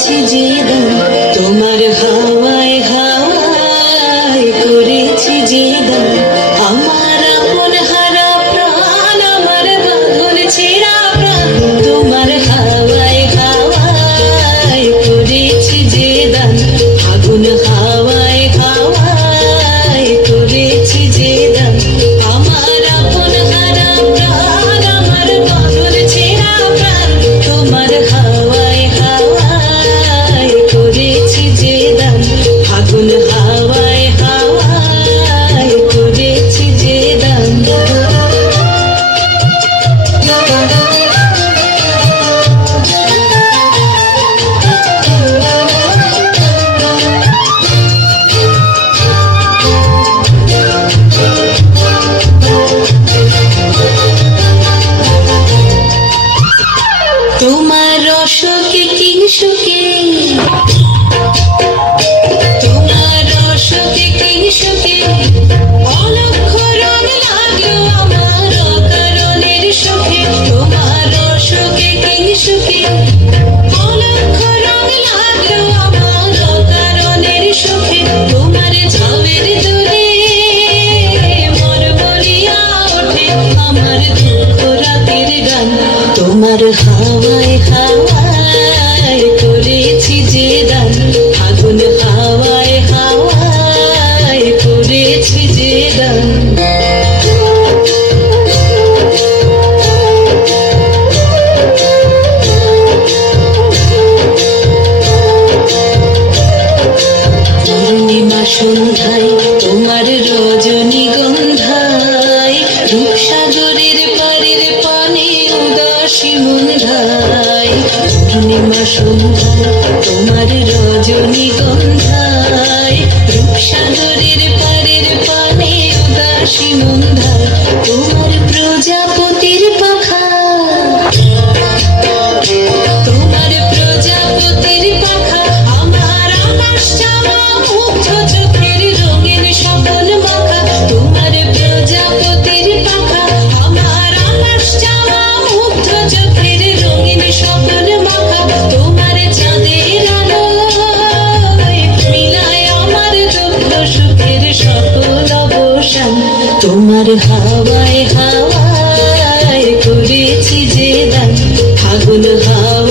করেছি যে দান, তোমার হাওয়ায় হাওয়ায় করেছি যে দান, আমার আপন হারা প্রাণ, আমার বাঁধন ছেঁড়া প্রাণ, তোমার হাওয়ায় হাওয়ায় করেছি যে দান, আগুন হাওয়ায় হাওয়ায় করেছি যে দান, আমার আপন হারা প্রাণ, আমার বাঁধন ছেঁড়া প্রাণ, তোমার হাওয়ায় হাওয়ায় করেছি যে দান, আগুন হাওয়ায় হাওয়ায় করেছি যে দান। তোমার রসকে কিংসুকে, তোমার রসকে কিংসুকে, অলক্ষ রং লাগলো আমার অকারণের সুখে, তোমার রসকে কিংসুকে, অলক্ষ রং লাগলো আমার অকারণের সুখে, তোমার ঝামের দূরে মর মরিয়া ওঠে আমার দুঃখ রাতের গান, তোমার হাওয়ায় হাওয়ায় করেছি যে দান, আগুন হাওয়ায় হাওয়ায় করেছি যে দান। পূর্ণিমা সন্ধ্যায় তোমার রজনীগন্ধায়, রূপসাগরের পারের পানে উদাসী মন্ধায়, পূর্ণিমা সন্ধ্যায় তোমার রজনীগন্ধায়, রূপসাগরের পারের পানে উদাসী মন্ধায়, তোমার প্রজাপতির পাখা, তোমার প্রজাপতির পাখা, আমার আকাশ চাওয়া মুগ্ধ চোখের রঙিন স্বপন মাখা, তোমার প্রজাপতির পাখা, আমার আকাশ চাওয়া মুগ্ধ চোখের রঙিন স্বপন মাখা, তোমার চাঁদের আলোয় মিলায় আমার দুঃখ সুখের সকল অবসান, তোমার হাওয়ায় হাওয়ায় করেছি যে দান, আগুন হাওয়ায়